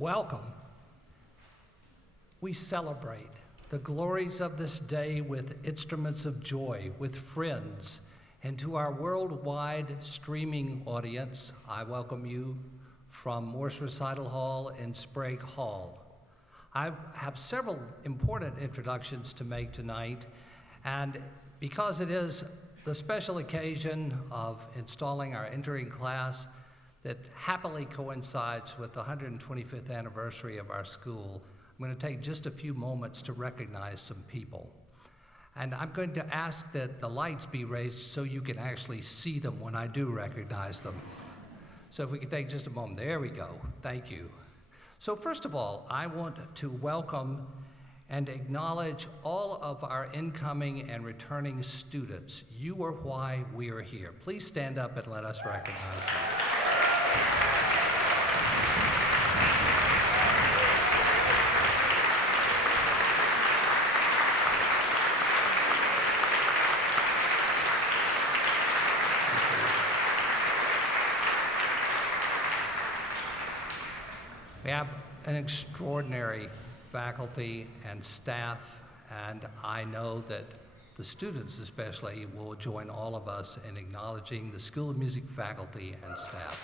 Welcome. We celebrate the glories of this day with instruments of joy, with friends, and to our worldwide streaming audience, I welcome you from Morse Recital Hall in Sprague Hall. I have several important introductions to make tonight, and because it is the special occasion of installing our entering class that happily coincides with the 125th anniversary of our school, I'm going to take just a few moments to recognize some people. And I'm going to ask that the lights be raised so you can actually see them when I do recognize them. So if we could take just a moment. There we go. Thank you. So first of all, I want to welcome and acknowledge all of our incoming and returning students. You are why we are here. Please stand up and let us recognize you. We have an extraordinary faculty and staff, and I know that the students especially will join all of us in acknowledging the School of Music faculty and staff.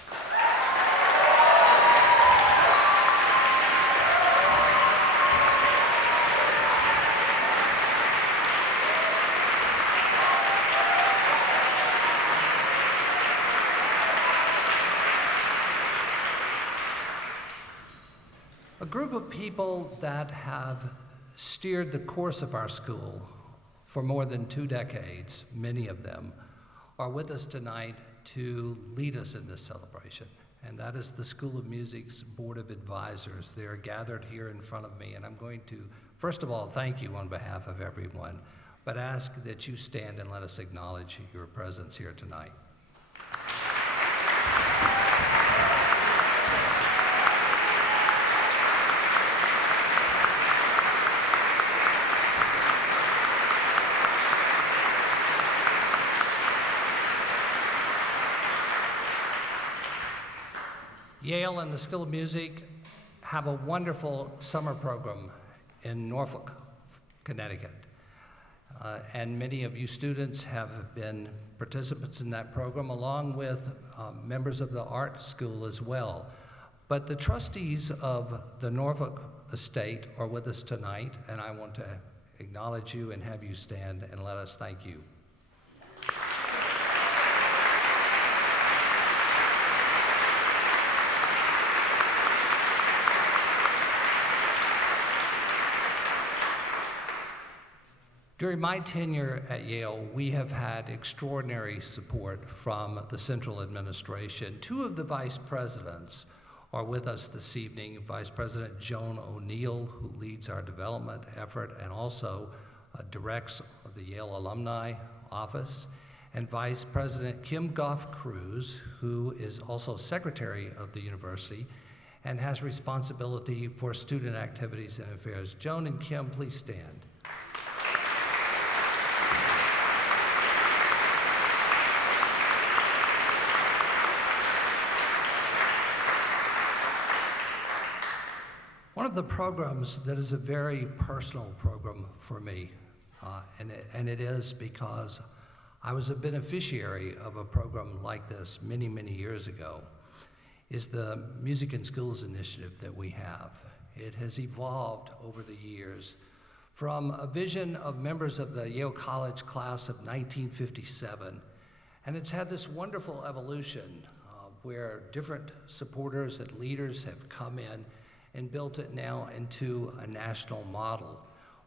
A group of people that have steered the course of our school for more than 2 decades, many of them, are with us tonight to lead us in this celebration. And that is the School of Music's Board of Advisors. They are gathered here in front of me, and I'm going to, first of all, thank you on behalf of everyone, but ask that you stand and let us acknowledge your presence here tonight. Yale and the School of Music have a wonderful summer program in Norfolk, Connecticut. And many of you students have been participants in that program, along with members of the art school as well. But the trustees of the Norfolk estate are with us tonight, and I want to acknowledge you and have you stand and let us thank you. During my tenure at Yale, we have had extraordinary support from the central administration. 2 of the vice presidents are with us this evening, Vice President Joan O'Neill, who leads our development effort and also directs the Yale Alumni Office, and Vice President Kim Goff-Cruz, who is also Secretary of the University and has responsibility for student activities and affairs. Joan and Kim, please stand. One of the programs that is a very personal program for me, and it is because I was a beneficiary of a program like this many, many years ago, is the Music in Schools initiative that we have. It has evolved over the years from a vision of members of the Yale College class of 1957, and it's had this wonderful evolution where different supporters and leaders have come in and built it now into a national model.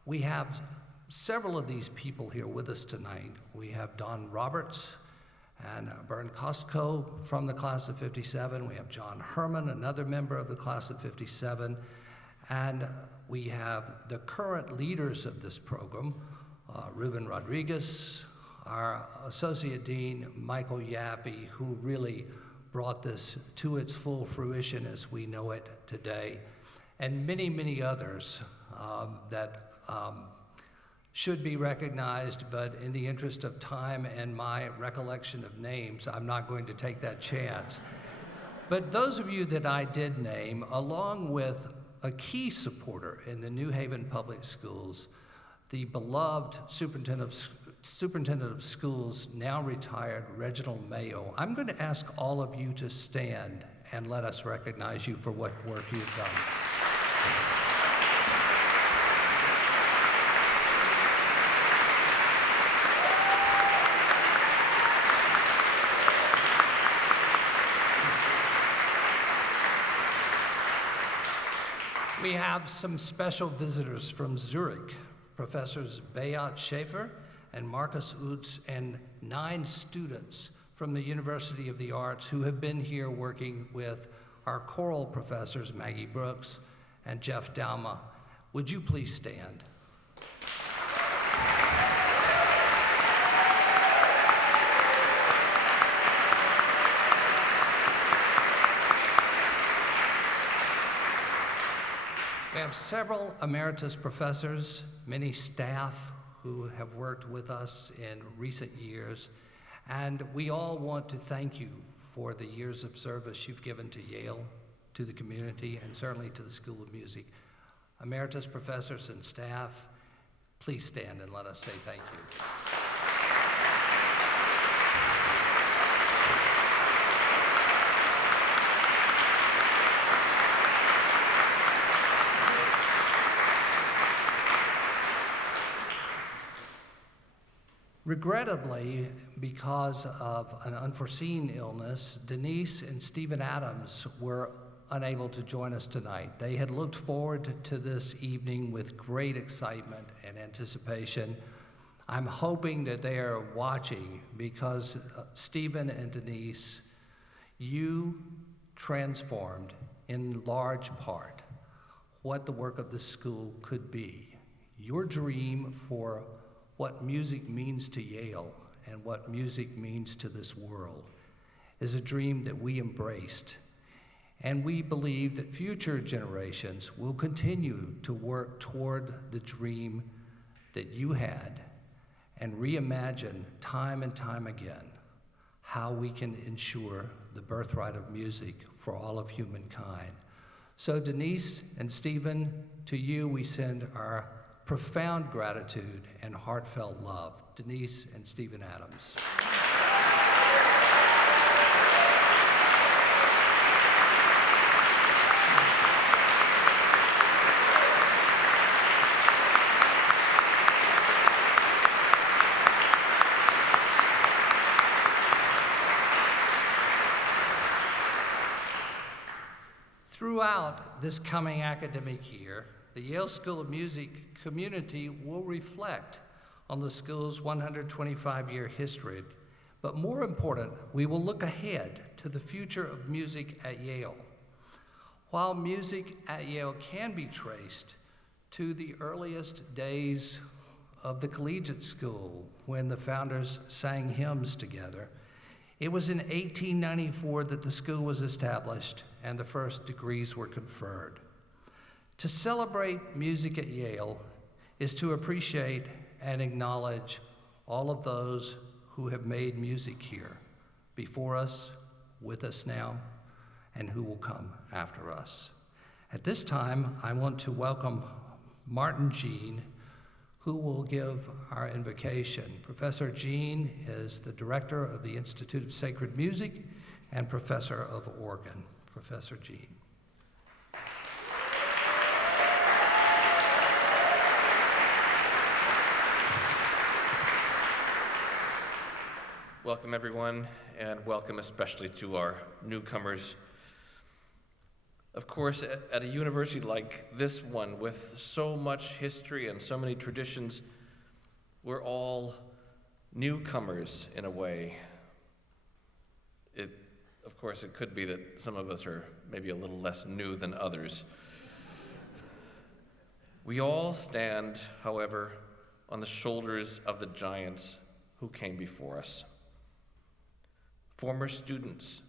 We have several of these people here with us tonight. We have Don Roberts and Bern Kostko from the class of 57. We have John Herman, another member of the class of 57. And we have the current leaders of this program, Ruben Rodriguez, our Associate Dean, Michael Yaffe, who really brought this to its full fruition as we know it today, and many, many others that should be recognized, but in the interest of time and my recollection of names, I'm not going to take that chance. But those of you that I did name, along with a key supporter in the New Haven Public Schools, the beloved superintendent of schools, now retired Reginald Mayo, I'm going to ask all of you to stand and let us recognize you for what work you've done. We have some special visitors from Zurich, Professors Beat Schaefer and Marcus Utz, and 9 students from the University of the Arts who have been here working with our choral professors, Maggie Brooks and Jeff Dauma. Would you please stand? We have several emeritus professors, many staff who have worked with us in recent years, and we all want to thank you for the years of service you've given to Yale, to the community, and certainly to the School of Music. Emeritus professors and staff, please stand and let us say thank you. Regrettably, because of an unforeseen illness, Denise and Stephen Adams were unable to join us tonight. They had looked forward to this evening with great excitement and anticipation. I'm hoping that they are watching because Stephen and Denise, you transformed in large part what the work of this school could be. Your dream for what music means to Yale and what music means to this world is a dream that we embraced. And we believe that future generations will continue to work toward the dream that you had and reimagine time and time again how we can ensure the birthright of music for all of humankind. So Denise and Stephen, to you we send our profound gratitude and heartfelt love. Denise and Stephen Adams. Throughout this coming academic year, the Yale School of Music community will reflect on the school's 125-year history, but more important, we will look ahead to the future of music at Yale. While music at Yale can be traced to the earliest days of the collegiate school when the founders sang hymns together, it was in 1894 that the school was established and the first degrees were conferred. To celebrate music at Yale is to appreciate and acknowledge all of those who have made music here before us, with us now, and who will come after us. At this time, I want to welcome Martin Jean, who will give our invocation. Professor Jean is the director of the Institute of Sacred Music and professor of organ. Professor Jean. Welcome, everyone, and welcome especially to our newcomers. Of course, at a university like this one, with so much history and so many traditions, we're all newcomers in a way. Of course, it could be that some of us are maybe a little less new than others. We all stand, however, on the shoulders of the giants who came before us. Former students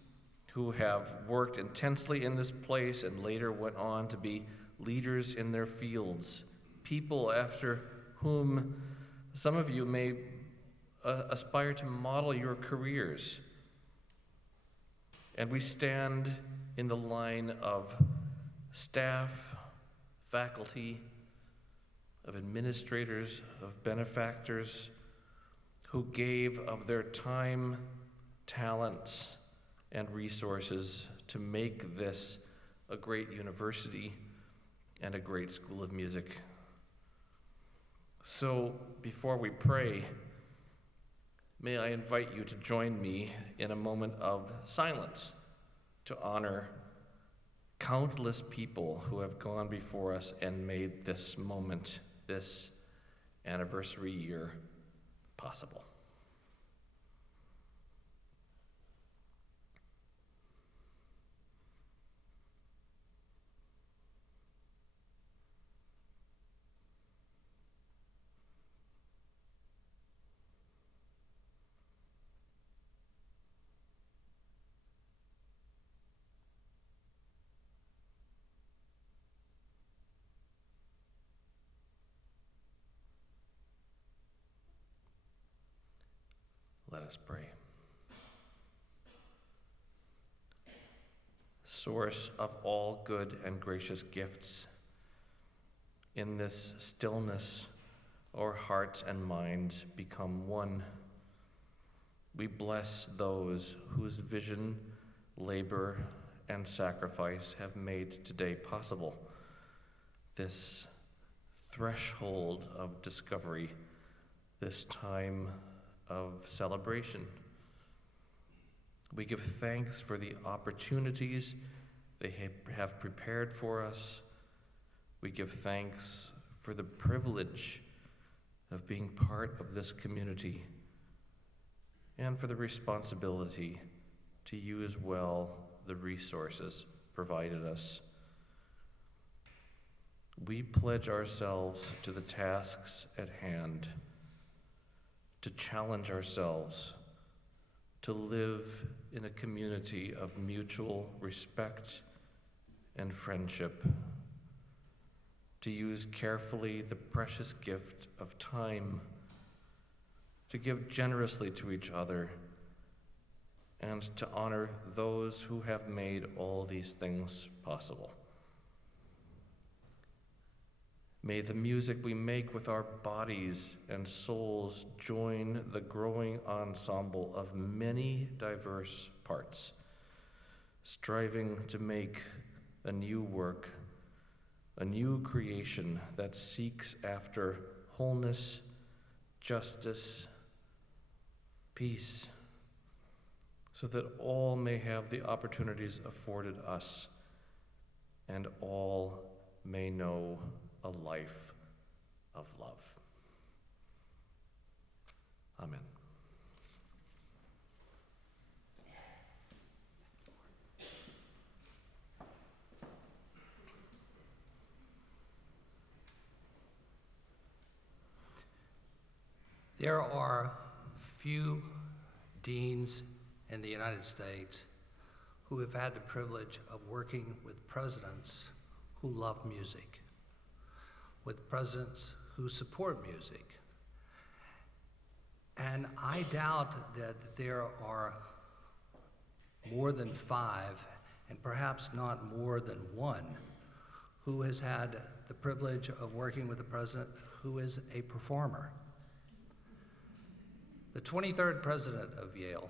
who have worked intensely in this place and later went on to be leaders in their fields, people after whom some of you may aspire to model your careers. And we stand in the line of staff, faculty, of administrators, of benefactors, who gave of their time, talents, and resources to make this a great university and a great school of music. So, before we pray, may I invite you to join me in a moment of silence to honor countless people who have gone before us and made this moment, this anniversary year, possible. Let us pray. Source of all good and gracious gifts, in this stillness, our hearts and minds become one. We bless those whose vision, labor, and sacrifice have made today possible. This threshold of discovery, this time of celebration. We give thanks for the opportunities they have prepared for us. We give thanks for the privilege of being part of this community and for the responsibility to use well the resources provided us. We pledge ourselves to the tasks at hand, to challenge ourselves, to live in a community of mutual respect and friendship, to use carefully the precious gift of time, to give generously to each other, and to honor those who have made all these things possible. May the music we make with our bodies and souls join the growing ensemble of many diverse parts, striving to make a new work, a new creation that seeks after wholeness, justice, peace, so that all may have the opportunities afforded us and all may know a life of love. Amen. There are few deans in the United States who have had the privilege of working with presidents who love music, with presidents who support music. And I doubt that there are more than 5, and perhaps not more than 1, who has had the privilege of working with a president who is a performer. The 23rd president of Yale,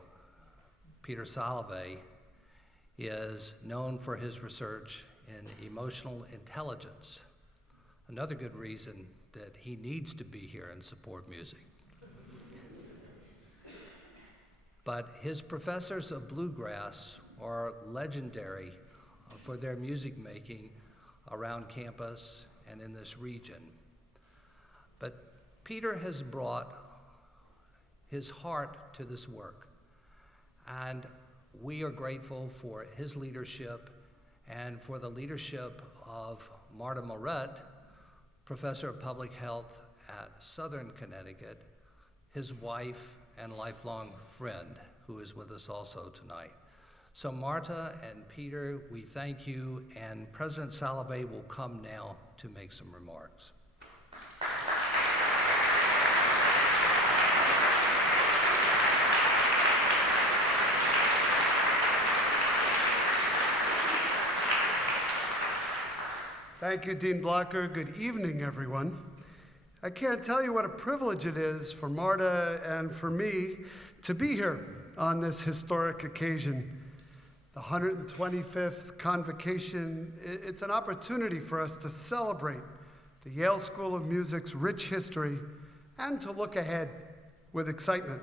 Peter Salovey, is known for his research in emotional intelligence. Another good reason that he needs to be here and support music. But his professors of bluegrass are legendary for their music making around campus and in this region. But Peter has brought his heart to this work, and we are grateful for his leadership and for the leadership of Marta Moret, professor of public health at Southern Connecticut, his wife and lifelong friend, who is with us also tonight. So Marta and Peter, we thank you, and President Salovey will come now to make some remarks. Thank you, Dean Blocker. Good evening, everyone. I can't tell you what a privilege it is for Marta and for me to be here on this historic occasion. The 125th Convocation, it's an opportunity for us to celebrate the Yale School of Music's rich history and to look ahead with excitement.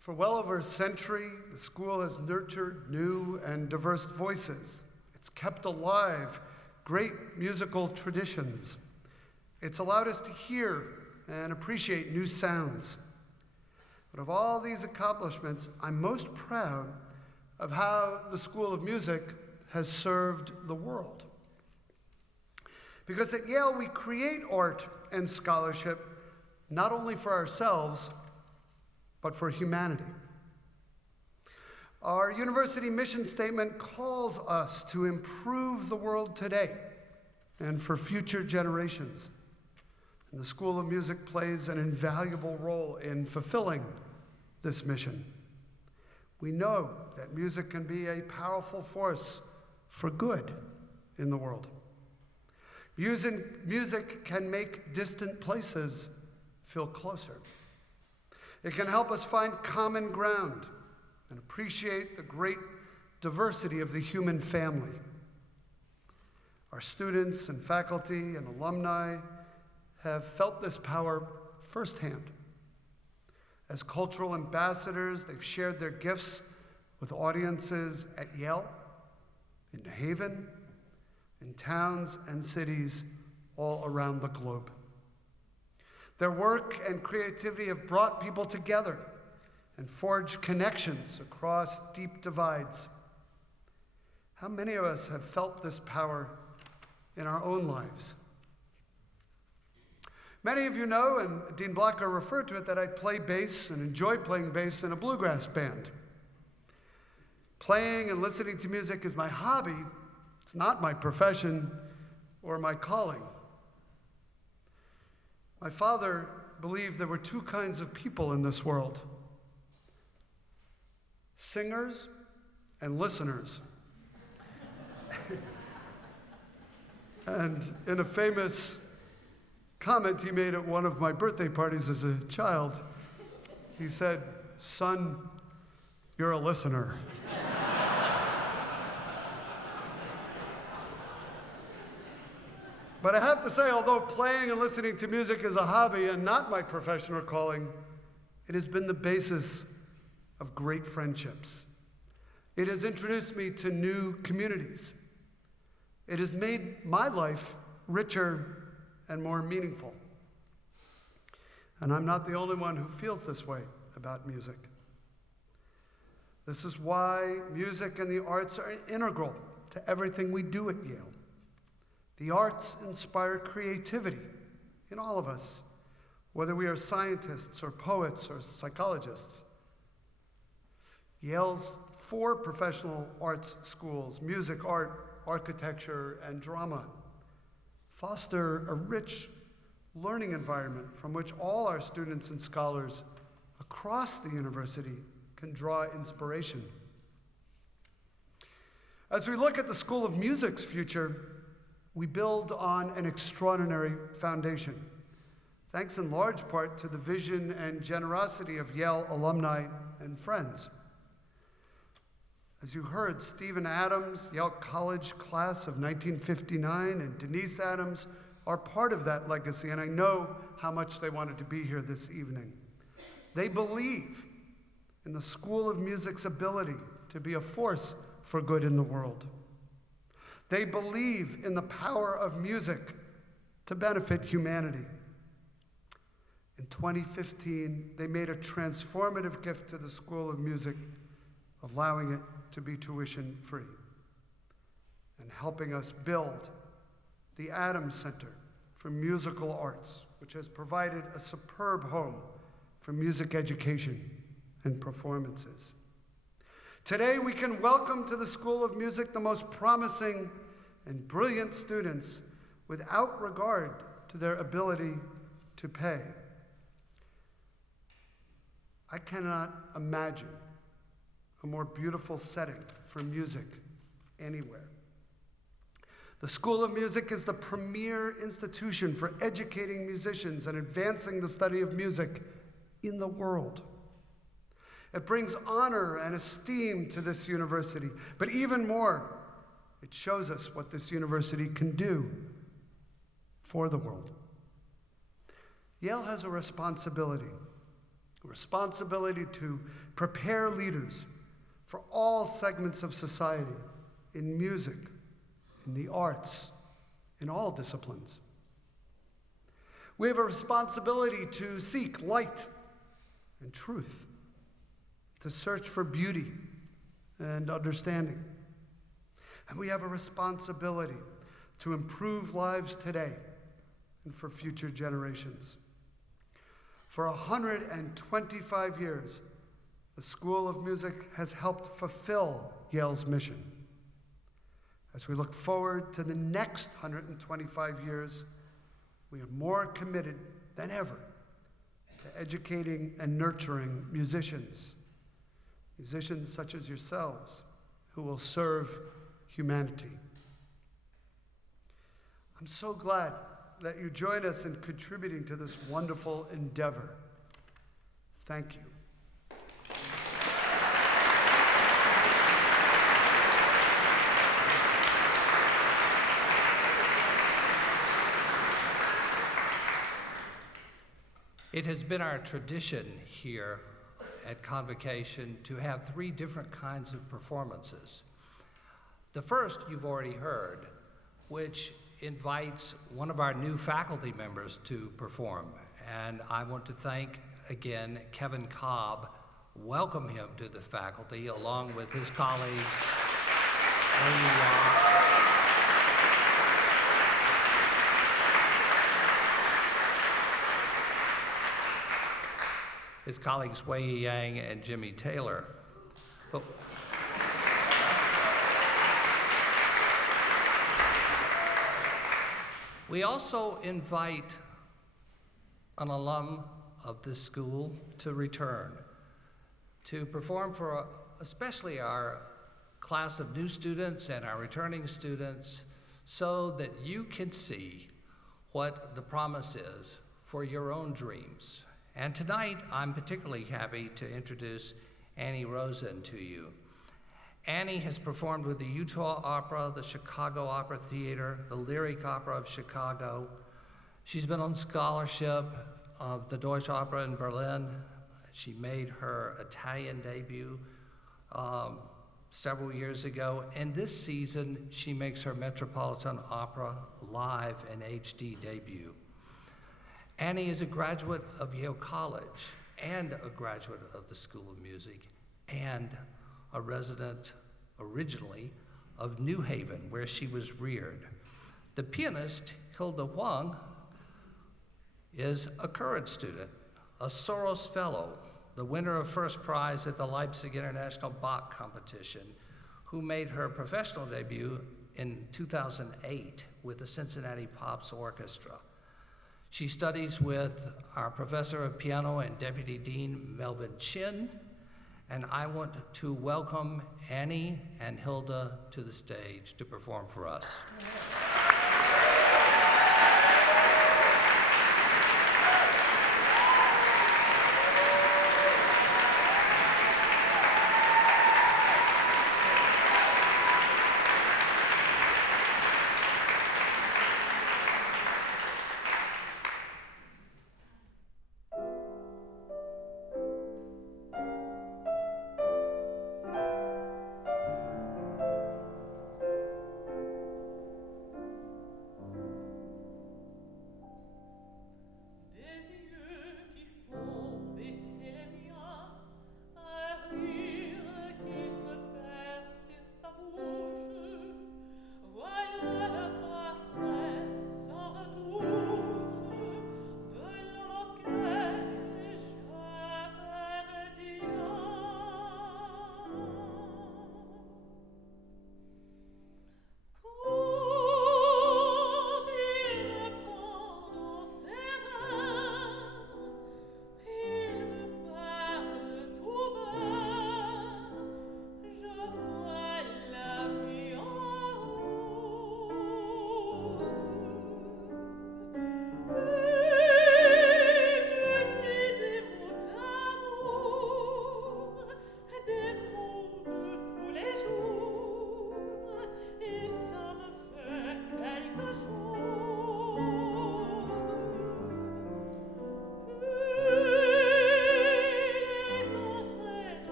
For well over a century, the school has nurtured new and diverse voices. It's kept alive great musical traditions. It's allowed us to hear and appreciate new sounds. But of all these accomplishments, I'm most proud of how the School of Music has served the world. Because at Yale, we create art and scholarship not only for ourselves, but for humanity. Our university mission statement calls us to improve the world today and for future generations. And the School of Music plays an invaluable role in fulfilling this mission. We know that music can be a powerful force for good in the world. Music can make distant places feel closer. It can help us find common ground and appreciate the great diversity of the human family. Our students and faculty and alumni have felt this power firsthand. As cultural ambassadors, they've shared their gifts with audiences at Yale, in New Haven, in towns and cities all around the globe. Their work and creativity have brought people together and forged connections across deep divides. How many of us have felt this power in our own lives? Many of you know, and Dean Blocker referred to it, that I play bass and enjoy playing bass in a bluegrass band. Playing and listening to music is my hobby. It's not my profession or my calling. My father believed there were two kinds of people in this world: singers and listeners. And in a famous comment he made at one of my birthday parties as a child, he said, "Son, you're a listener." But I have to say, although playing and listening to music is a hobby and not my profession or calling, it has been the basis of great friendships. It has introduced me to new communities. It has made my life richer and more meaningful. And I'm not the only one who feels this way about music. This is why music and the arts are integral to everything we do at Yale. The arts inspire creativity in all of us, whether we are scientists or poets or psychologists. Yale's 4 professional arts schools, music, art, architecture, and drama, foster a rich learning environment from which all our students and scholars across the university can draw inspiration. As we look at the School of Music's future, we build on an extraordinary foundation, thanks in large part to the vision and generosity of Yale alumni and friends. As you heard, Stephen Adams, Yale College class of 1959, and Denise Adams are part of that legacy, and I know how much they wanted to be here this evening. They believe in the School of Music's ability to be a force for good in the world. They believe in the power of music to benefit humanity. In 2015, they made a transformative gift to the School of Music, allowing it to be tuition-free and helping us build the Adams Center for Musical Arts, which has provided a superb home for music education and performances. Today, we can welcome to the School of Music the most promising and brilliant students without regard to their ability to pay. I cannot imagine a more beautiful setting for music anywhere. The School of Music is the premier institution for educating musicians and advancing the study of music in the world. It brings honor and esteem to this university, but even more, it shows us what this university can do for the world. Yale has a responsibility to prepare leaders for all segments of society, in music, in the arts, in all disciplines. We have a responsibility to seek light and truth, to search for beauty and understanding. And we have a responsibility to improve lives today and for future generations. For 125 years, the School of Music has helped fulfill Yale's mission. As we look forward to the next 125 years, we are more committed than ever to educating and nurturing musicians such as yourselves, who will serve humanity. I'm so glad that you join us in contributing to this wonderful endeavor. Thank you. It has been our tradition here at Convocation to have 3 different kinds of performances. The first you've already heard, which invites one of our new faculty members to perform. And I want to thank again Kevin Cobb, welcome him to the faculty along with his colleagues, Wei-Yi Yang, his colleagues Wei-Yi Yang and Jimmy Taylor. But we also invite an alum of this school to return, to perform for especially our class of new students and our returning students, so that you can see what the promise is for your own dreams. And tonight, I'm particularly happy to introduce Annie Rosen to you. Annie has performed with the Utah Opera, the Chicago Opera Theater, the Lyric Opera of Chicago. She's been on scholarship of the Deutsche Oper in Berlin. She made her Italian debut several years ago, and this season she makes her Metropolitan Opera live and HD debut. Annie is a graduate of Yale College and a graduate of the School of Music and a resident originally of New Haven, where she was reared. The pianist, Hilda Huang, is a current student, a Soros Fellow, the winner of first prize at the Leipzig International Bach Competition, who made her professional debut in 2008 with the Cincinnati Pops Orchestra. She studies with our professor of piano and deputy dean, Melvin Chin, and I want to welcome Annie and Hilda to the stage to perform for us.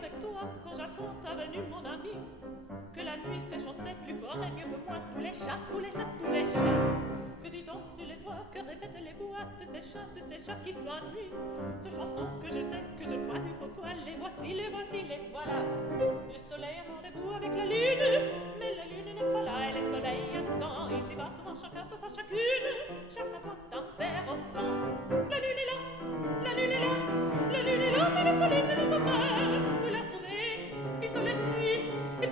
avec toi quand j'attends ta venue, mon ami. Que la nuit fait chanter plus fort et mieux que moi tous les chats, tous les chats, tous les chats. Que dis donc sur les doigts, que répètent les voix de ces chats qui s'ennuient. Ce chanson que je sais, que je dois du pour toi, les voici, les voilà. Le soleil a rendez-vous avec la lune, mais la lune n'est pas là et le soleil attend. Ici-bas, souvent chacun pense à chacune, chacun doit en faire autant. La lune est là, la lune est là, la lune est là, mais le soleil ne le voit pas. Où l'a trouvé? Il faut la nuit, mais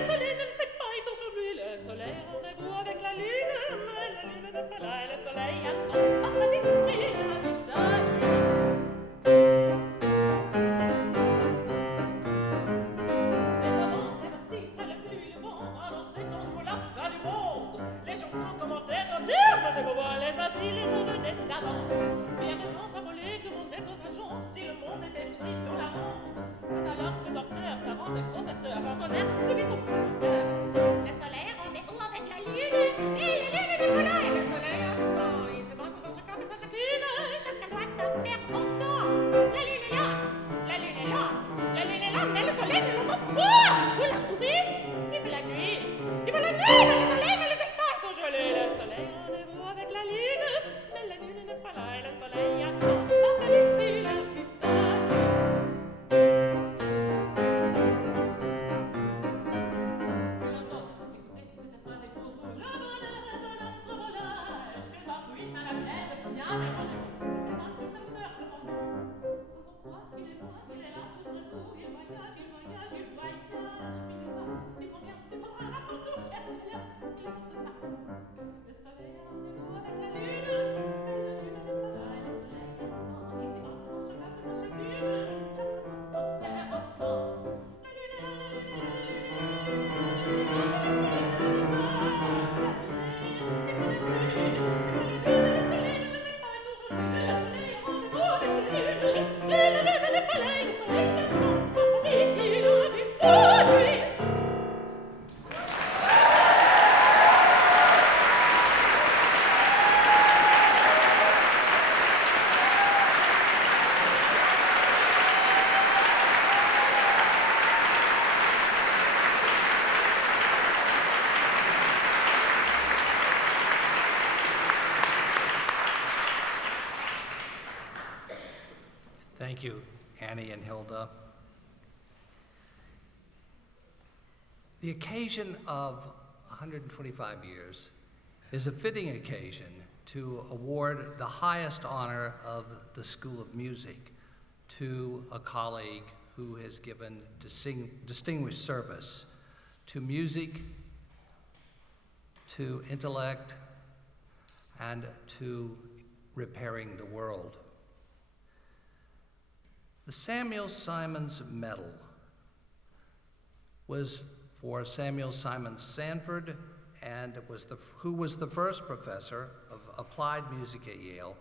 le soleil ne le sait pas. Et aujourd'hui, le soleil a rendez-vous avec la lune, mais la lune n'est pas là et le soleil attend. Papa dit qu'il a vu sa nuit. Des savants avertis par la pluie et le vent annonçaient un jour la fin du monde. Les journaux commentaient en dire, mais c'est pour voir les avis, les œuvres des savants. Bien des gens s'envolaient, demandaient aux agents si le monde était pris de la ronde. C'est alors que docteurs, savants et professeurs ordonnèrent subit au profondeur. Le soleil a rendez-vous avec la lune, et la lune n'est pas là, et le soleil attend. Il se passe devant chacun, mais à chacune, chacun doit en faire autant. La lune est là, la lune est là, la lune est là, mais le soleil ne le voit pas. Vous l'a trouvé? Il fait la nuit, mais le soleil ne le sait pas. Tout gelé, le soleil a rendez-vous avec la lune, mais la lune n'est pas là, et le soleil attend. Papa dit qu'il a vu sa nuit. Philosophe, écoutez, cette phrase est pour vous. Le bonheur est un astrovolage que s'enfuit à la quête de bien des rendez-vous. C'est ainsi ça meurt devant nous. Quand on croit qu'il est loin, il est là tout retour. Il voyage, il voyage, il voyage. Puis il va, ils sont bien, ils sont loin, n'importe où, cherchez-le. Il est un peu partout. Le soleil a rendez-vous avec la lune, mais la lune n'est pas là et le soleil attend. Ici va souvent chacun peut sa chacune, chacun doit en faire autant. La lune est là, la lune est là, la lune est là, la lune est là, la lune est là, mais le soleil ne le voit pas. Il faut la nuit, mais le soleil ne le sait pas. Et toujours lui, le soleil a rendez-vous avec la lune, mais la lune n'est pas là et le soleil attend. Papa dit qu'il a vu sa nuit. Thank you, Annie and Hilda. The occasion of 125 years is a fitting occasion to award the highest honor of the School of Music to a colleague who has given distinguished service to music, to intellect, and to repairing the world. The Samuel Simons Medal was for Samuel Simons Sanford, and who was the first professor of applied music at Yale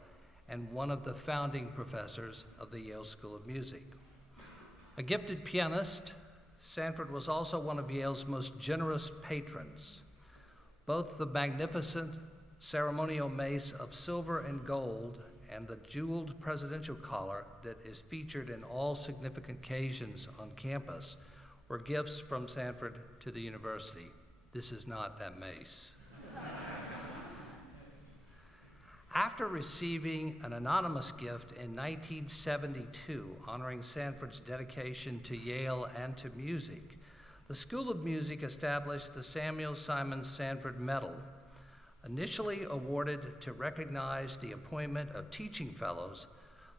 and one of the founding professors of the Yale School of Music. A gifted pianist, Sanford was also one of Yale's most generous patrons. Both the magnificent ceremonial mace of silver and gold and the jeweled presidential collar that is featured in all significant occasions on campus were gifts from Sanford to the university. This is not that mace. After receiving an anonymous gift in 1972 honoring Sanford's dedication to Yale and to music, the School of Music established the Samuel Simons Sanford Medal, initially awarded to recognize the appointment of teaching fellows.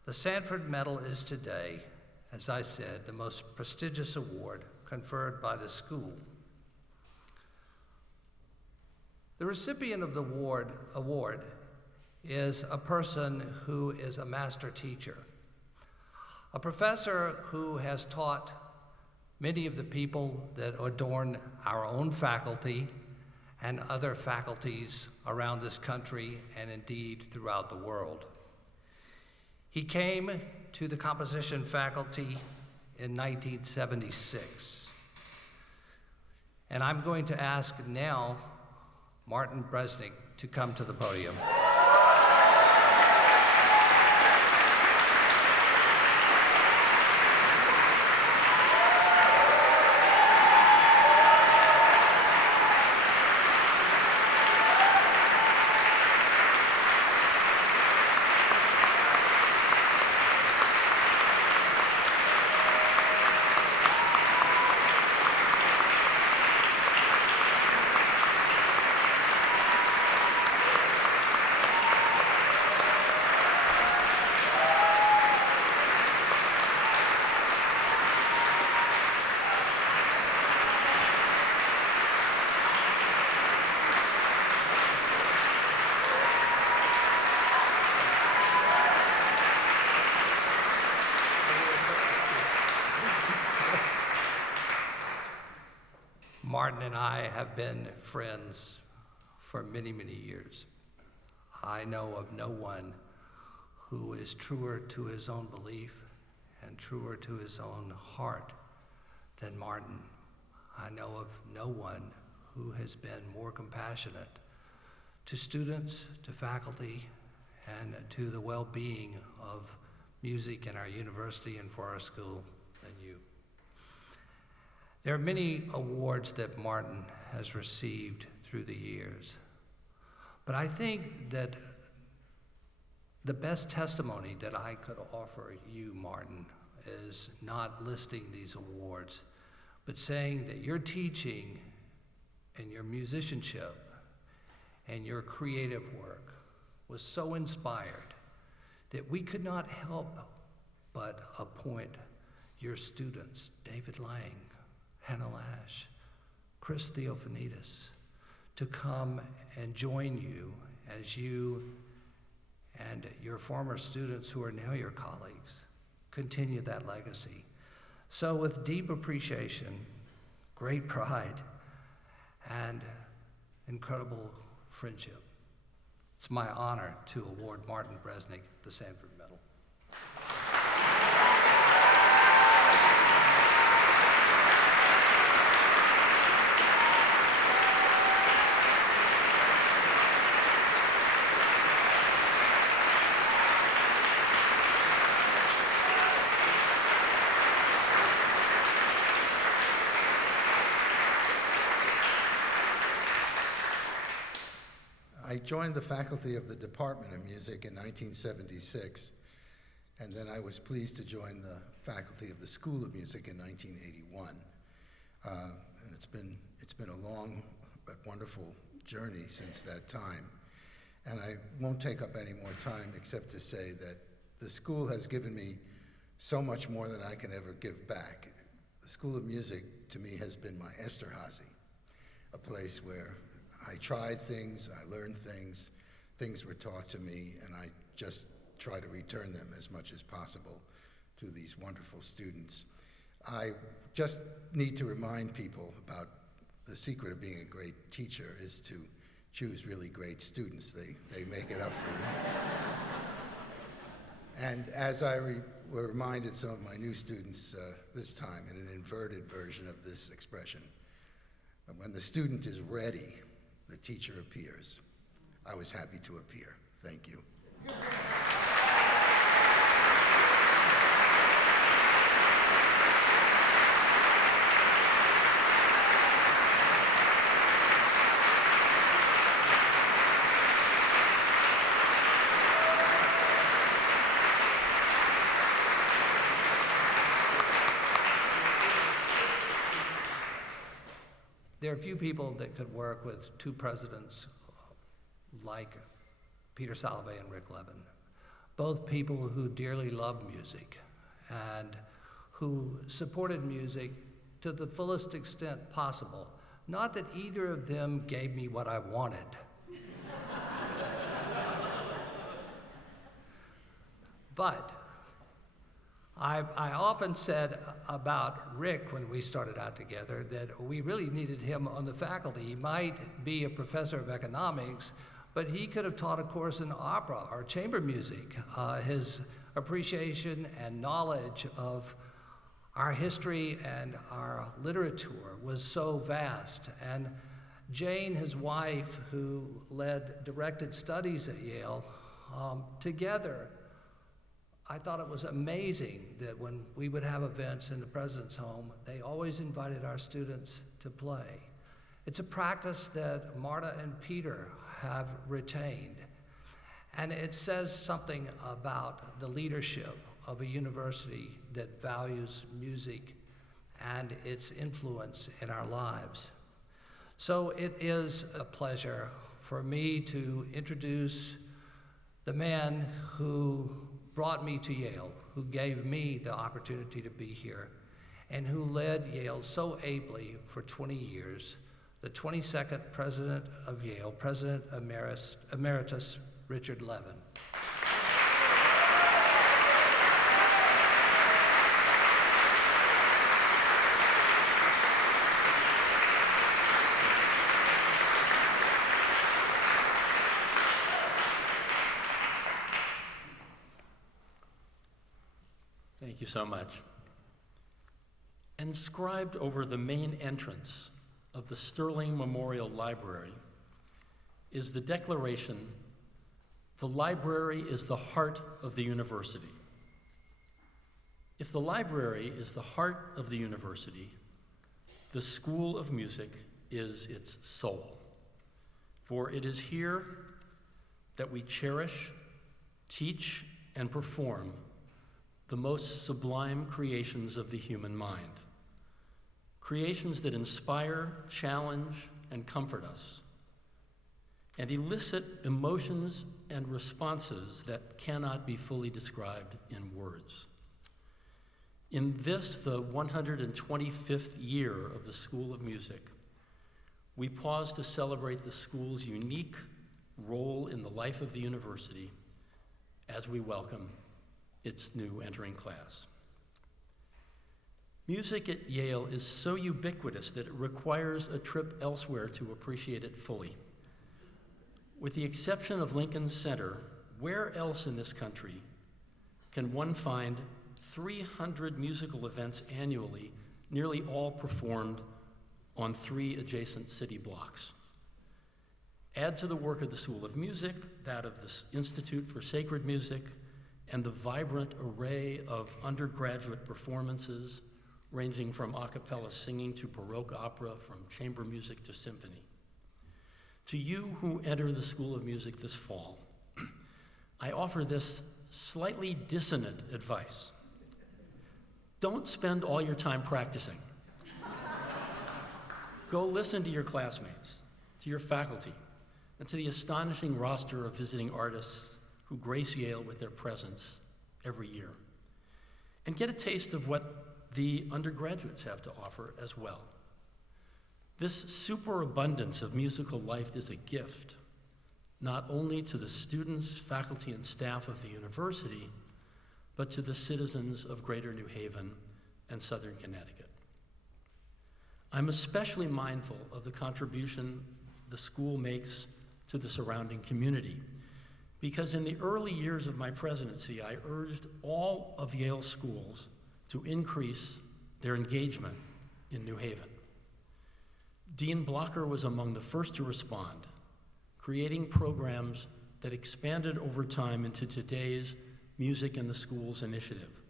The Sanford Medal is today, as I said, the most prestigious award conferred by the school. The recipient of the award is a person who is a master teacher, a professor who has taught many of the people that adorn our own faculty and other faculties around this country and indeed throughout the world. He came to the composition faculty in 1976. And I'm going to ask now Martin Bresnik to come to the podium. Martin and I have been friends for many, many years. I know of no one who is truer to his own belief and truer to his own heart than Martin. I know of no one who has been more compassionate to students, to faculty, and to the well-being of music in our university and for our school than you. There are many awards that Martin has received through the years, but I think that the best testimony that I could offer you, Martin, is not listing these awards, but saying that your teaching and your musicianship and your creative work was so inspired that we could not help but appoint your students, David Lang, Hannah Lash, Chris Theophanides, to come and join you as you and your former students who are now your colleagues continue that legacy. So with deep appreciation, great pride, and incredible friendship, it's my honor to award Martin Bresnik the Sanford Medal. I joined the faculty of the Department of Music in 1976, and then I was pleased to join the faculty of the School of Music in 1981. And it's been a long but wonderful journey since that time. And I won't take up any more time except to say that the school has given me so much more than I can ever give back. The School of Music, to me, has been my Esterhazy, a place where I tried things, I learned things, things were taught to me, and I just try to return them as much as possible to these wonderful students. I just need to remind people about the secret of being a great teacher is to choose really great students. They make it up for you. And as I reminded some of my new students this time in an inverted version of this expression, when the student is ready, the teacher appears. I was happy to appear. Thank you. There are few people that could work with two presidents like Peter Salovey and Rick Levin, both people who dearly loved music and who supported music to the fullest extent possible. Not that either of them gave me what I wanted. But I often said about Rick when we started out together that we really needed him on the faculty. He might be a professor of economics, but he could have taught a course in opera or chamber music. His appreciation and knowledge of our history and our literature was so vast. And Jane, his wife, who directed studies at Yale, together, I thought it was amazing that when we would have events in the president's home, they always invited our students to play. It's a practice that Marta and Peter have retained, and it says something about the leadership of a university that values music and its influence in our lives. So it is a pleasure for me to introduce the man who brought me to Yale, who gave me the opportunity to be here, and who led Yale so ably for 20 years, the 22nd president of Yale, President Emeritus Richard Levin. Thank you so much. Inscribed over the main entrance of the Sterling Memorial Library is the declaration, "The library is the heart of the university." If the library is the heart of the university, the School of Music is its soul. For it is here that we cherish, teach, and perform the most sublime creations of the human mind. Creations that inspire, challenge, and comfort us, and elicit emotions and responses that cannot be fully described in words. In this, the 125th year of the School of Music, we pause to celebrate the school's unique role in the life of the university as we welcome its new entering class. Music at Yale is so ubiquitous that it requires a trip elsewhere to appreciate it fully. With the exception of Lincoln Center, where else in this country can one find 300 musical events annually, nearly all performed on 3 adjacent city blocks? Add to the work of the School of Music, that of the Institute for Sacred Music, and the vibrant array of undergraduate performances ranging from a cappella singing to Baroque opera, from chamber music to symphony. To you who enter the School of Music this fall, I offer this slightly dissonant advice. Don't spend all your time practicing. Go listen to your classmates, to your faculty, and to the astonishing roster of visiting artists who grace Yale with their presence every year. And get a taste of what the undergraduates have to offer as well. This superabundance of musical life is a gift, not only to the students, faculty, and staff of the university, but to the citizens of Greater New Haven and Southern Connecticut. I'm especially mindful of the contribution the school makes to the surrounding community, because in the early years of my presidency, I urged all of Yale's schools to increase their engagement in New Haven. Dean Blocker was among the first to respond, creating programs that expanded over time into today's Music in the Schools initiative,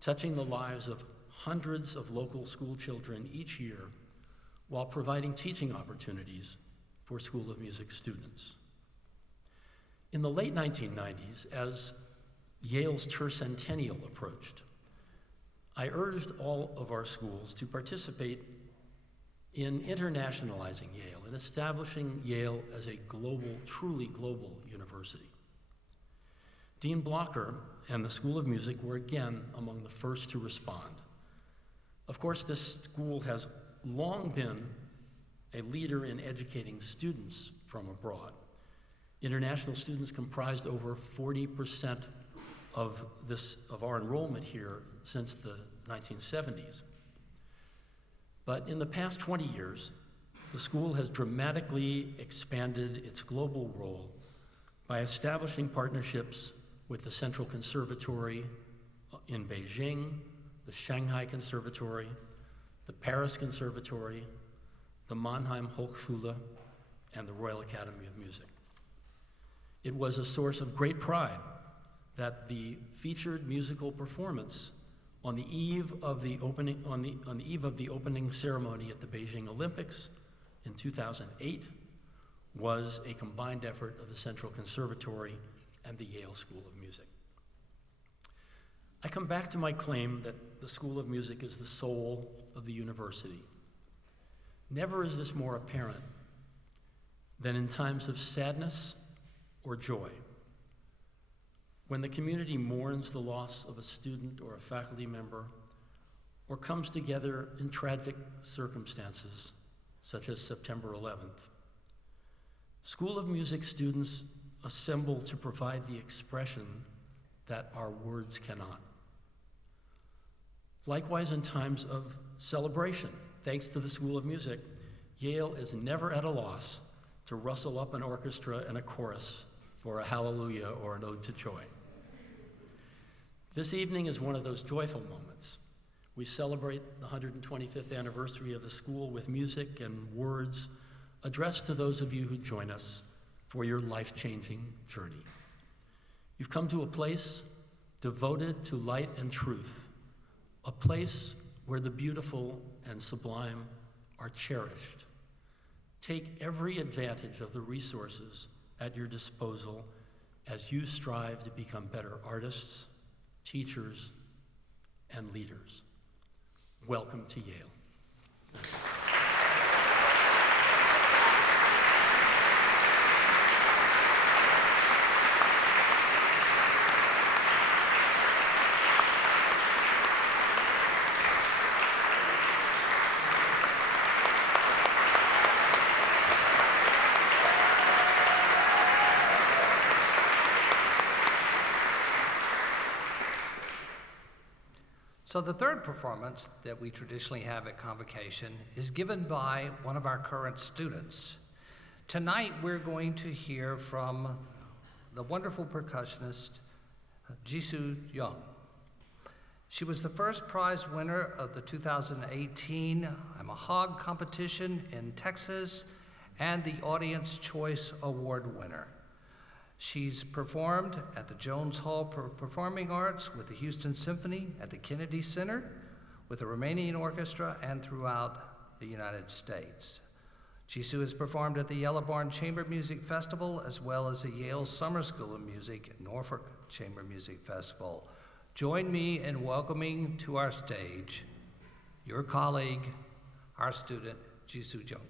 touching the lives of hundreds of local school children each year while providing teaching opportunities for School of Music students. In the late 1990s, as Yale's tercentennial approached, I urged all of our schools to participate in internationalizing Yale and establishing Yale as a global, truly global university. Dean Blocker and the School of Music were again among the first to respond. Of course, this school has long been a leader in educating students from abroad. International students comprised over 40% of our enrollment here since the 1970s. But in the past 20 years, the school has dramatically expanded its global role by establishing partnerships with the Central Conservatory in Beijing, the Shanghai Conservatory, the Paris Conservatory, the Mannheim Hochschule, and the Royal Academy of Music. It was a source of great pride that the featured musical performance on the eve of the opening ceremony at the Beijing Olympics in 2008 was a combined effort of the Central Conservatory and the Yale School of Music. I come back to my claim that the School of Music is the soul of the university. Never is this more apparent than in times of sadness or joy. When the community mourns the loss of a student or a faculty member, or comes together in tragic circumstances, such as September 11th, School of Music students assemble to provide the expression that our words cannot. Likewise, in times of celebration, thanks to the School of Music, Yale is never at a loss to rustle up an orchestra and a chorus for a hallelujah or an ode to joy. This evening is one of those joyful moments. We celebrate the 125th anniversary of the school with music and words addressed to those of you who join us for your life-changing journey. You've come to a place devoted to light and truth, a place where the beautiful and sublime are cherished. Take every advantage of the resources at your disposal as you strive to become better artists, teachers, and leaders. Welcome to Yale. So the third performance that we traditionally have at Convocation is given by one of our current students. Tonight we're going to hear from the wonderful percussionist Ji Su Jung. She was the first prize winner of the 2018 I'm a Hog competition in Texas and the Audience Choice Award winner. She's performed at the Jones Hall Performing Arts with the Houston Symphony, at the Kennedy Center, with the Romanian Orchestra, and throughout the United States. Ji Su has performed at the Yale Chamber Music Festival, as well as the Yale Summer School of Music at Norfolk Chamber Music Festival. Join me in welcoming to our stage your colleague, our student, Ji Su Jung.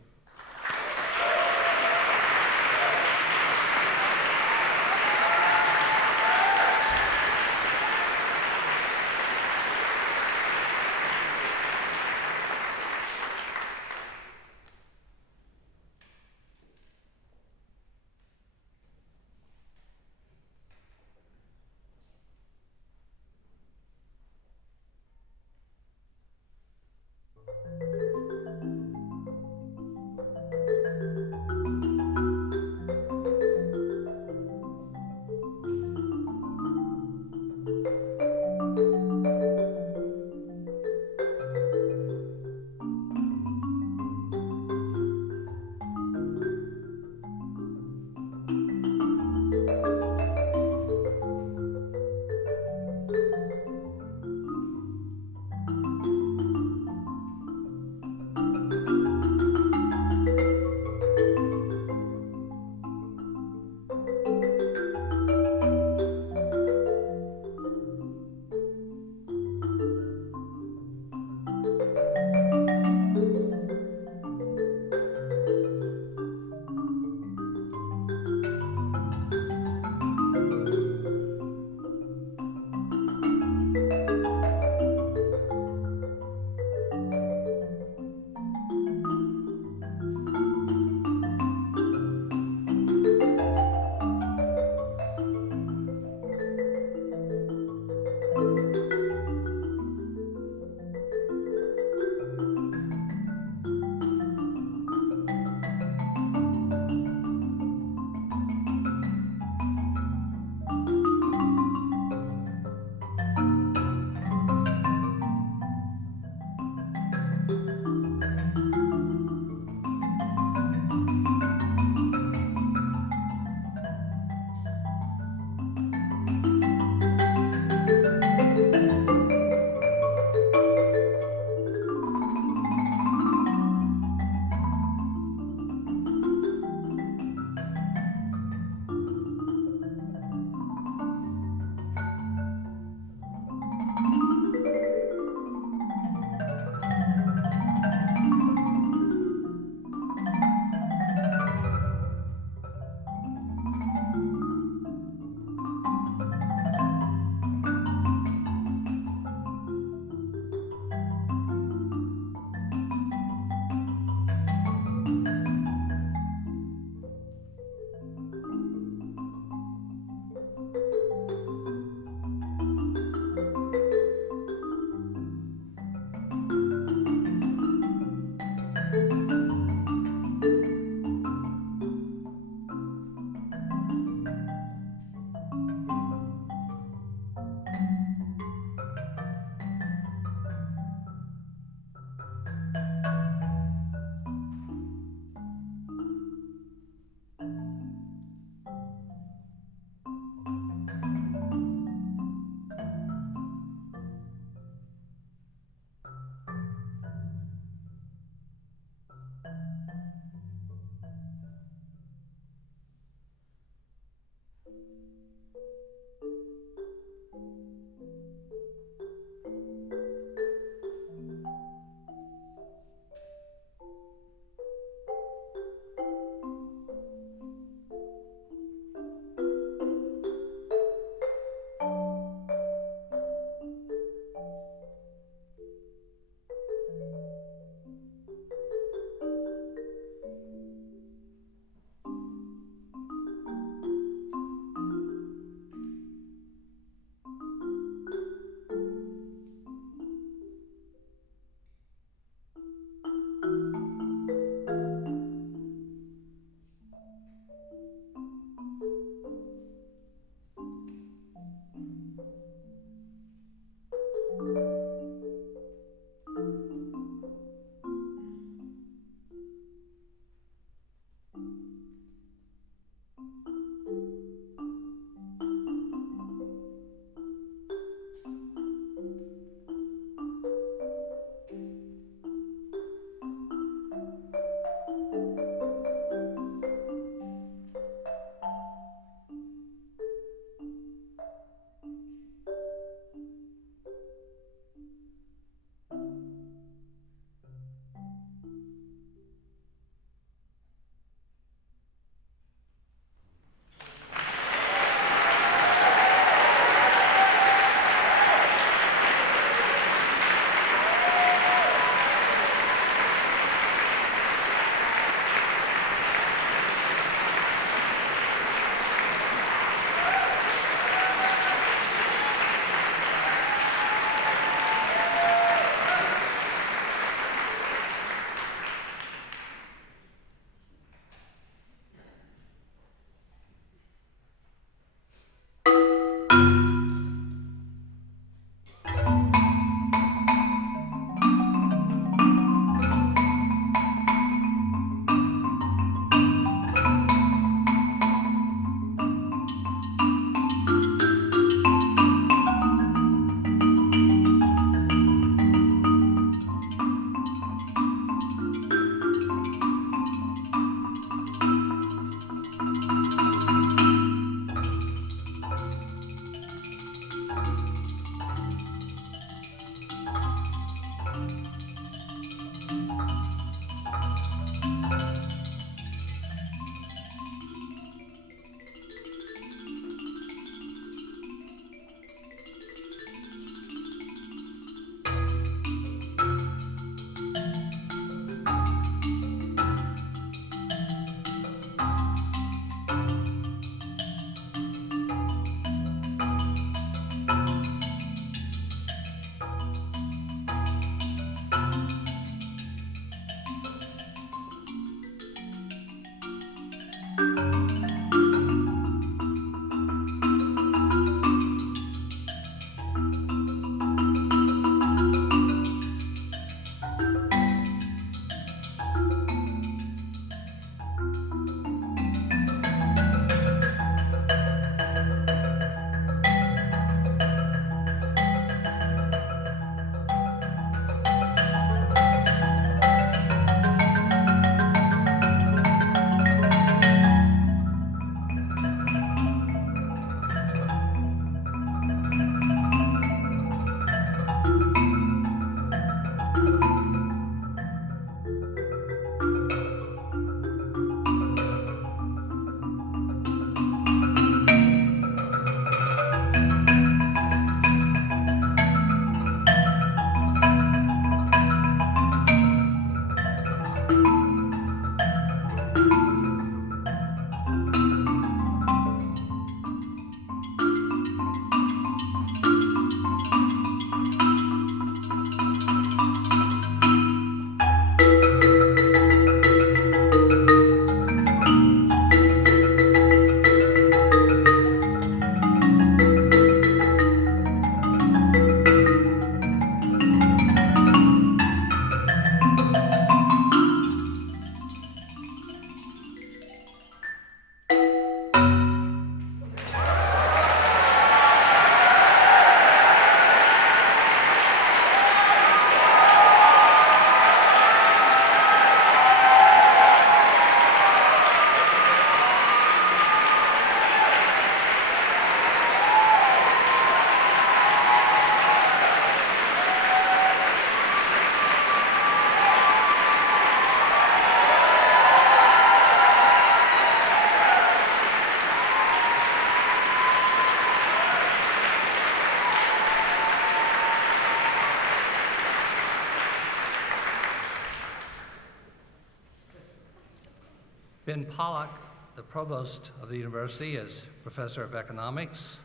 Ben Pollack, the provost of the university, is professor of economics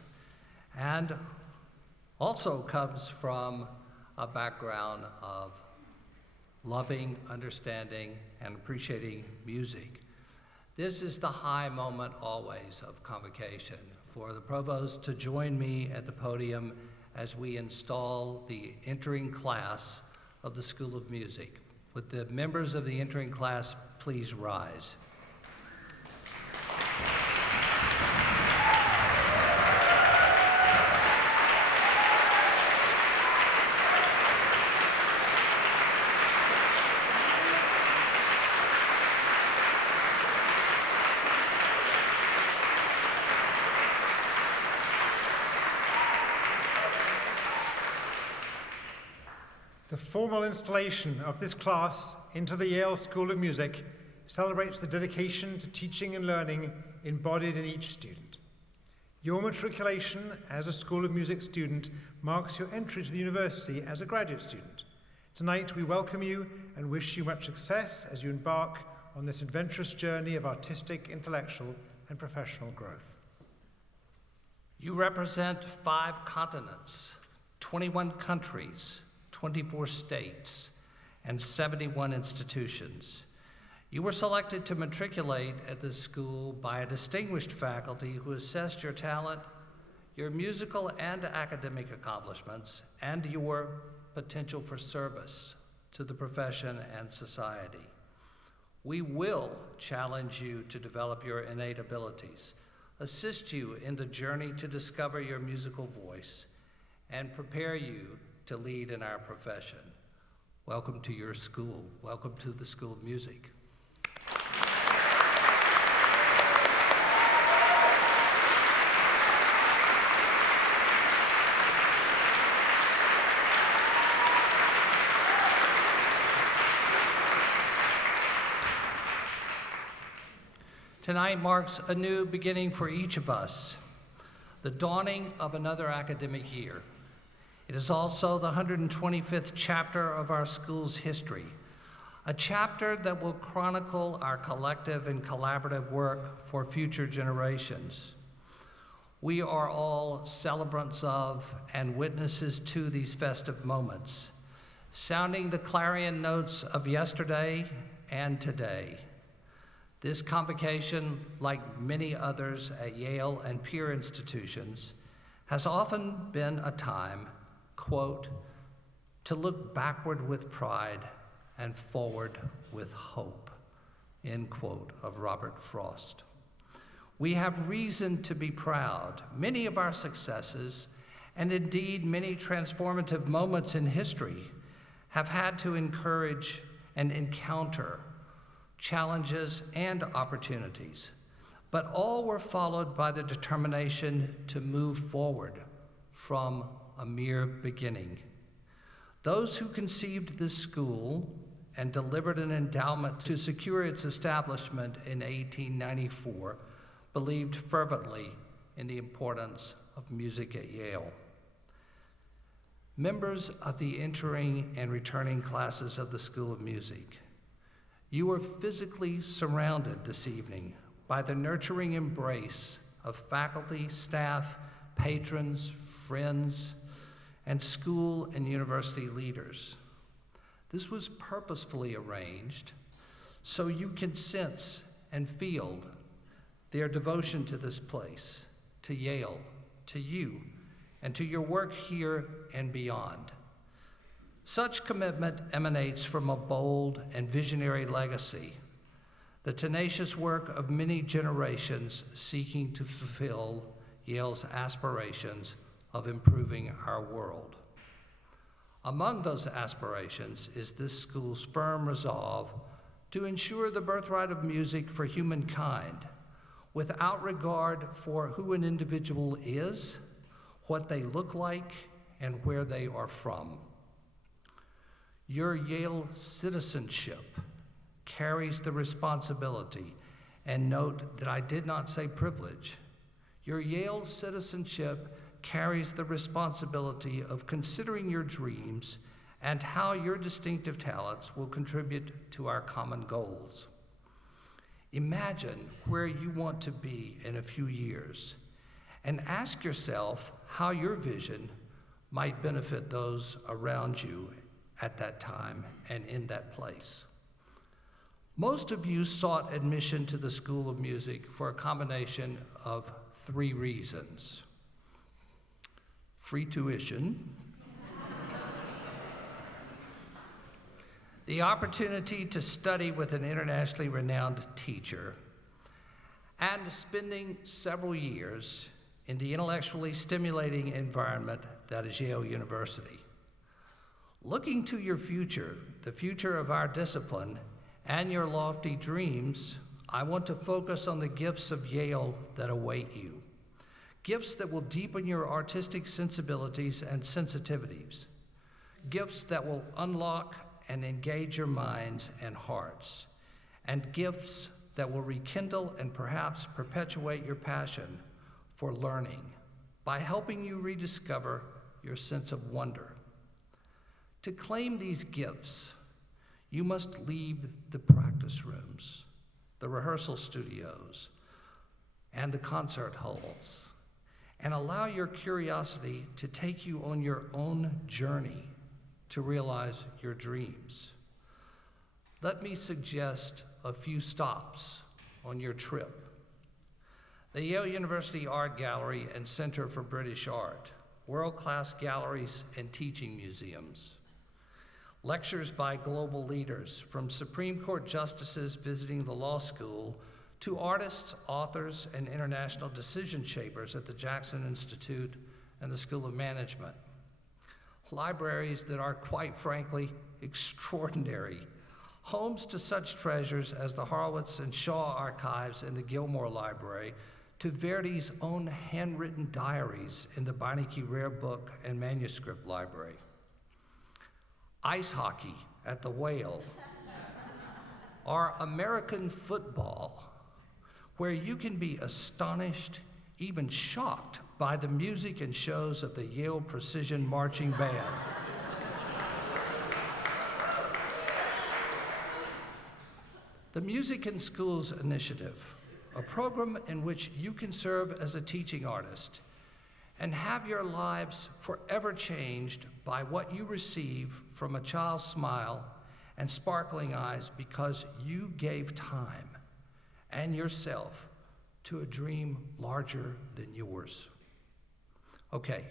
and also comes from a background of loving, understanding, and appreciating music. This is the high moment always of Convocation, for the provost to join me at the podium as we install the entering class of the School of Music. Would the members of the entering class please rise? The formal installation of this class into the Yale School of Music celebrates the dedication to teaching and learning embodied in each student. Your matriculation as a School of Music student marks your entry to the university as a graduate student. Tonight we welcome you and wish you much success as you embark on this adventurous journey of artistic, intellectual, and professional growth. You represent 5 continents, 21 countries, 24 states, and 71 institutions. You were selected to matriculate at this school by a distinguished faculty who assessed your talent, your musical and academic accomplishments, and your potential for service to the profession and society. We will challenge you to develop your innate abilities, assist you in the journey to discover your musical voice, and prepare you to lead in our profession. Welcome to your school. Welcome to the School of Music. Tonight marks a new beginning for each of us, the dawning of another academic year. It is also the 125th chapter of our school's history, a chapter that will chronicle our collective and collaborative work for future generations. We are all celebrants of and witnesses to these festive moments, sounding the clarion notes of yesterday and today. This convocation, like many others at Yale and peer institutions, has often been a time, quote, to look backward with pride and forward with hope, end quote, of Robert Frost. We have reason to be proud. Many of our successes, and indeed many transformative moments in history, have had to encourage and encounter challenges and opportunities, but all were followed by the determination to move forward from a mere beginning. Those who conceived this school and delivered an endowment to secure its establishment in 1894 believed fervently in the importance of music at Yale. Members of the entering and returning classes of the School of Music, you are physically surrounded this evening by the nurturing embrace of faculty, staff, patrons, friends, and school and university leaders. This was purposefully arranged so you can sense and feel their devotion to this place, to Yale, to you, and to your work here and beyond. Such commitment emanates from a bold and visionary legacy, the tenacious work of many generations seeking to fulfill Yale's aspirations of improving our world. Among those aspirations is this school's firm resolve to ensure the birthright of music for humankind, without regard for who an individual is, what they look like, and where they are from. Your Yale citizenship carries the responsibility, and note that I did not say privilege. Your Yale citizenship carries the responsibility of considering your dreams and how your distinctive talents will contribute to our common goals. Imagine where you want to be in a few years, and ask yourself how your vision might benefit those around you at that time and in that place. Most of you sought admission to the School of Music for a combination of 3 reasons: free tuition, the opportunity to study with an internationally renowned teacher, and spending several years in the intellectually stimulating environment that is Yale University. Looking to your future, the future of our discipline, and your lofty dreams, I want to focus on the gifts of Yale that await you. Gifts that will deepen your artistic sensibilities and sensitivities. Gifts that will unlock and engage your minds and hearts. And gifts that will rekindle and perhaps perpetuate your passion for learning by helping you rediscover your sense of wonder. To claim these gifts, you must leave the practice rooms, the rehearsal studios, and the concert halls, and allow your curiosity to take you on your own journey to realize your dreams. Let me suggest a few stops on your trip. The Yale University Art Gallery and Center for British Art, world-class galleries and teaching museums. Lectures by global leaders, from Supreme Court justices visiting the law school to artists, authors, and international decision shapers at the Jackson Institute and the School of Management. Libraries that are, quite frankly, extraordinary. Homes to such treasures as the Horowitz and Shaw archives in the Gilmore Library, to Verdi's own handwritten diaries in the Beinecke Rare Book and Manuscript Library. Ice hockey at the Whale, or American football, where you can be astonished, even shocked, by the music and shows of the Yale Precision Marching Band. The Music in Schools Initiative, a program in which you can serve as a teaching artist and have your lives forever changed by what you receive from a child's smile and sparkling eyes because you gave time and yourself to a dream larger than yours. Okay,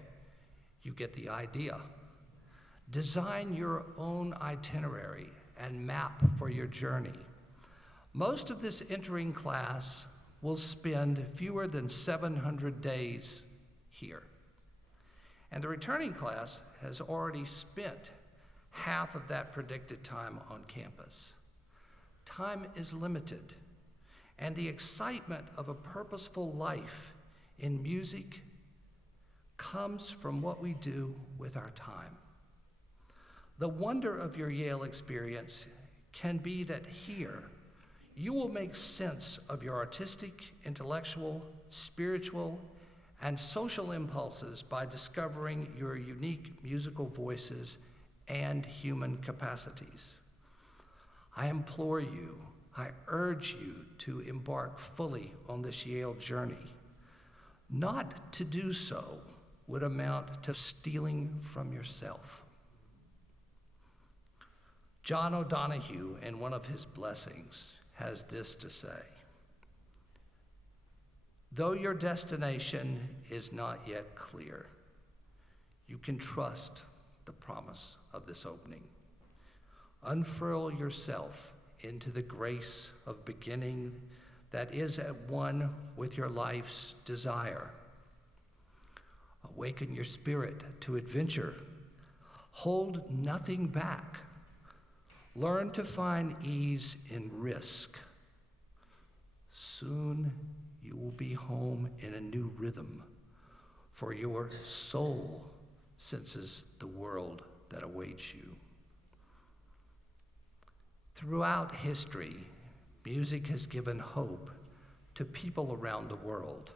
you get the idea. Design your own itinerary and map for your journey. Most of this entering class will spend fewer than 700 days here. And the returning class has already spent half of that predicted time on campus. Time is limited, and the excitement of a purposeful life in music comes from what we do with our time. The wonder of your Yale experience can be that here, you will make sense of your artistic, intellectual, spiritual, and social impulses by discovering your unique musical voices and human capacities. I implore you, I urge you to embark fully on this Yale journey. Not to do so would amount to stealing from yourself. John O'Donohue, in one of his blessings, has this to say: though your destination is not yet clear, you can trust the promise of this opening. Unfurl yourself into the grace of beginning that is at one with your life's desire. Awaken your spirit to adventure. Hold nothing back. Learn to find ease in risk. Soon you will be home in a new rhythm, for your soul senses the world that awaits you. Throughout history, music has given hope to people around the world.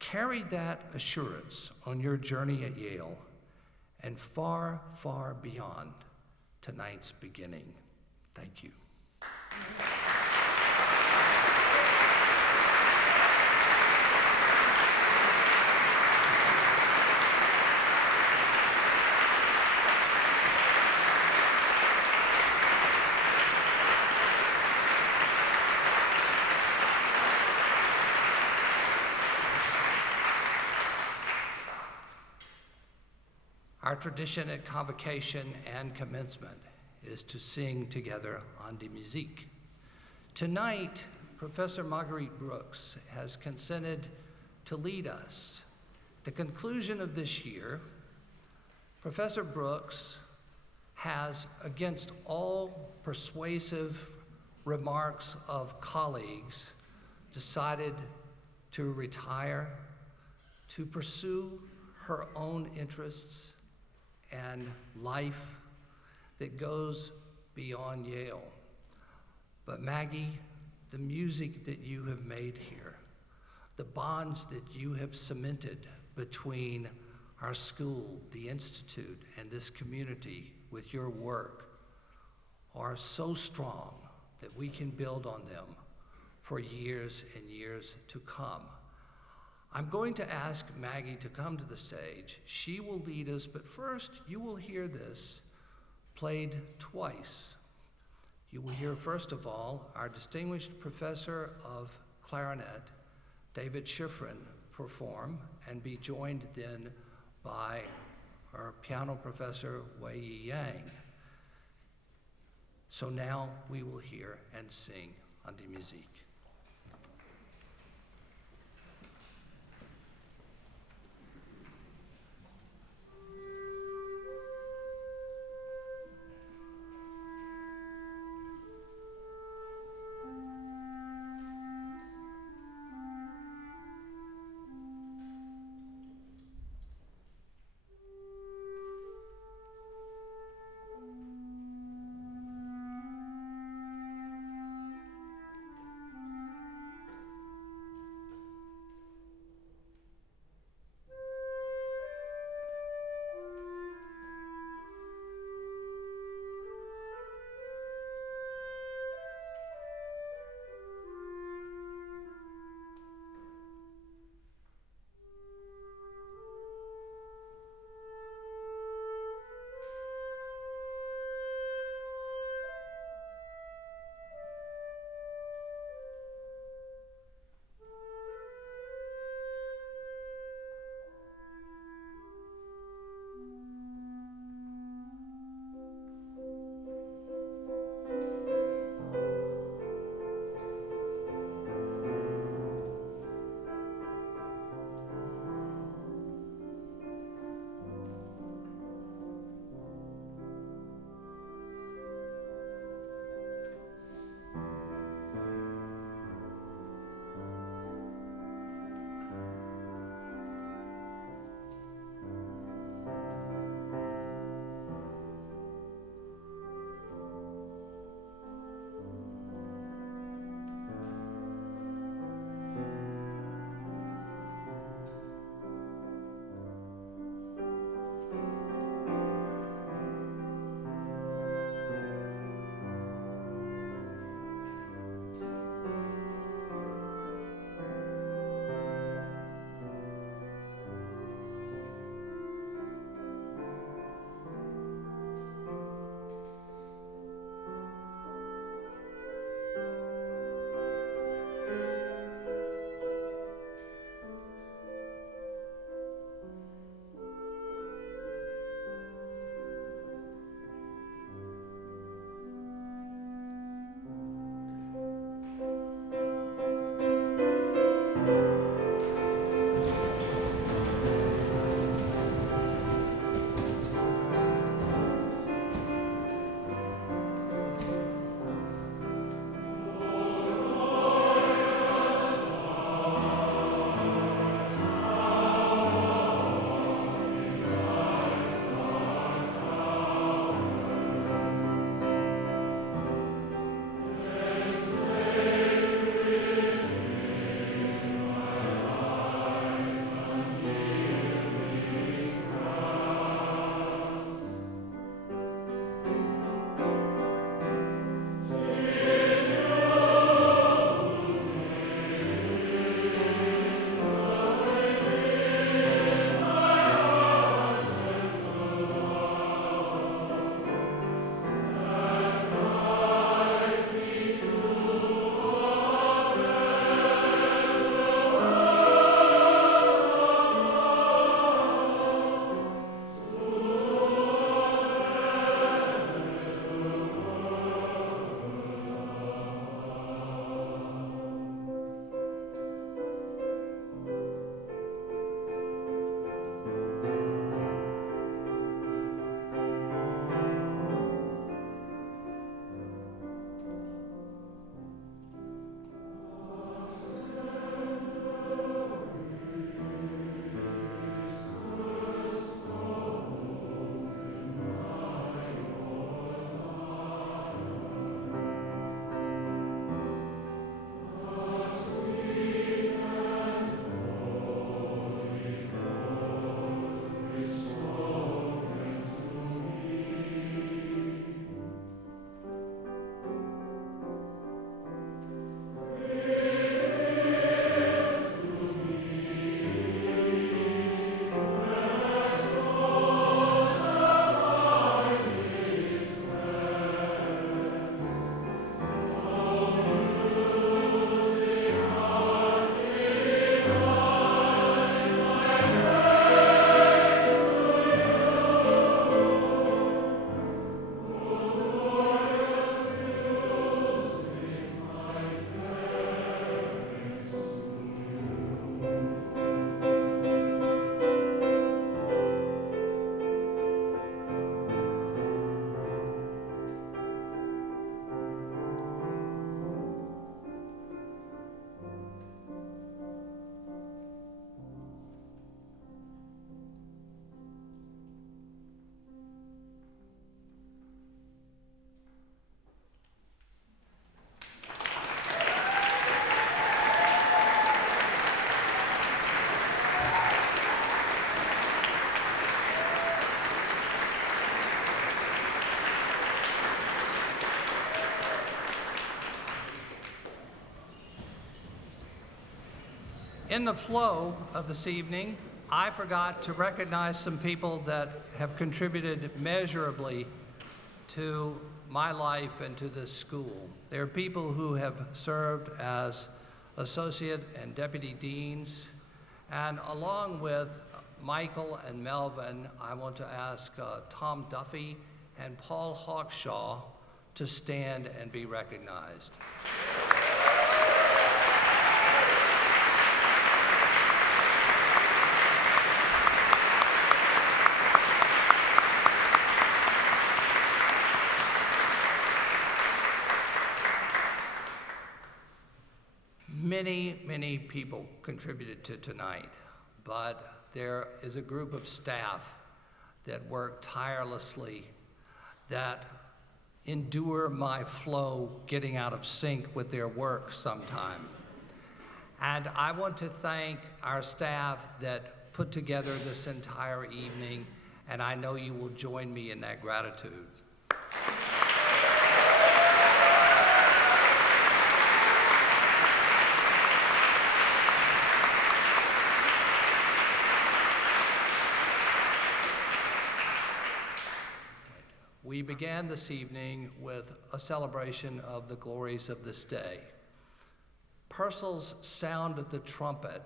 Carry that assurance on your journey at Yale and far, far beyond tonight's beginning. Thank you. Our tradition at Convocation and Commencement is to sing together on the Musik. Tonight, Professor Marguerite Brooks has consented to lead us. At the conclusion of this year, Professor Brooks has, against all persuasive remarks of colleagues, decided to retire, to pursue her own interests and life that goes beyond Yale. But Maggie, the music that you have made here, the bonds that you have cemented between our school, the Institute, and this community with your work are so strong that we can build on them for years and years to come. I'm going to ask Maggie to come to the stage. She will lead us, but first you will hear this played twice. You will hear, first of all, our distinguished professor of clarinet, David Shifrin, perform and be joined then by our piano professor, Wei-Yi Yang. So now we will hear and sing on the Musik. In the flow of this evening, I forgot to recognize some people that have contributed measurably to my life and to this school. There are people who have served as associate and deputy deans, and along with Michael and Melvin, I want to ask Tom Duffy and Paul Hawkshaw to stand and be recognized. Many people contributed to tonight, but there is a group of staff that work tirelessly, that endure my flow getting out of sync with their work sometime. And I want to thank our staff that put together this entire evening, and I know you will join me in that gratitude. We began this evening with a celebration of the glories of this day. Purcell's sound the trumpet,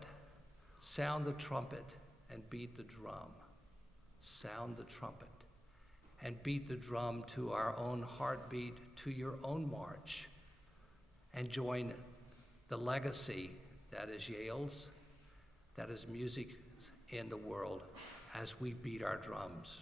and beat the drum. Sound the trumpet, and beat the drum to our own heartbeat, to your own march, and join the legacy that is Yale's, that is music in the world, as we beat our drums.